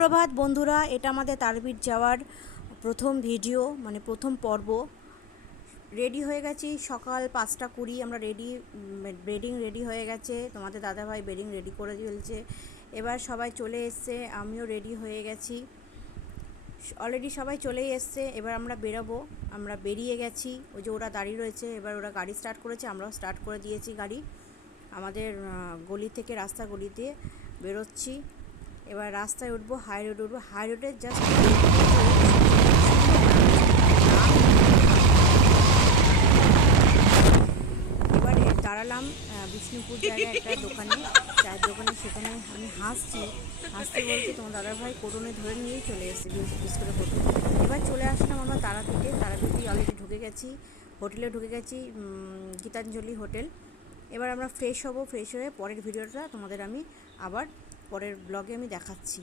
প্রভাত বন্ধুরা, এটা আমাদের তারাপীঠ যাওয়ার প্রথম ভিডিও, মানে প্রথম পর্ব। রেডি হয়ে গেছি সকাল 5:20, আমরা বেডিং রেডি হয়ে গেছে। তোমাদের দাদাভাই বেডিং রেডি করে ফেলছে। এবার সবাই চলে এসছে, আমিও রেডি হয়ে গেছি, অলরেডি সবাই চলেই এসছে। এবার আমরা বেরোবো, আমরা বেরিয়ে গেছি। ওই যে ওরা দাঁড়িয়ে রয়েছে, এবার ওরা গাড়ি স্টার্ট করেছে, আমরাও স্টার্ট করে দিয়েছি গাড়ি। আমাদের গলি থেকে রাস্তা গলি দিয়ে বেরোচ্ছি। এবার রাস্তায় উঠবো, হাই রোডে উঠবো। হাই রোডের জাস্ট এবার দাঁড়ালাম বিষ্ণুপুর জায়গায় একটা দোকানে, চায়ের দোকানে। সেখানে আমি হাসতে বলছি তোমার দাদাভাই কোটনে ধরে নিয়েই চলে এসেছি বিস্কুটের কোটন। এবার চলে আসলাম আমরা তারাপীঠে অলরেডি ঢুকে গেছি, হোটেলে ঢুকে গেছি, গীতাঞ্জলি হোটেল। এবার আমরা ফ্রেশ হব, ফ্রেশ হয়ে পরের ভিডিওটা তোমাদের আমি আবার পরের ব্লগে আমি দেখাচ্ছি।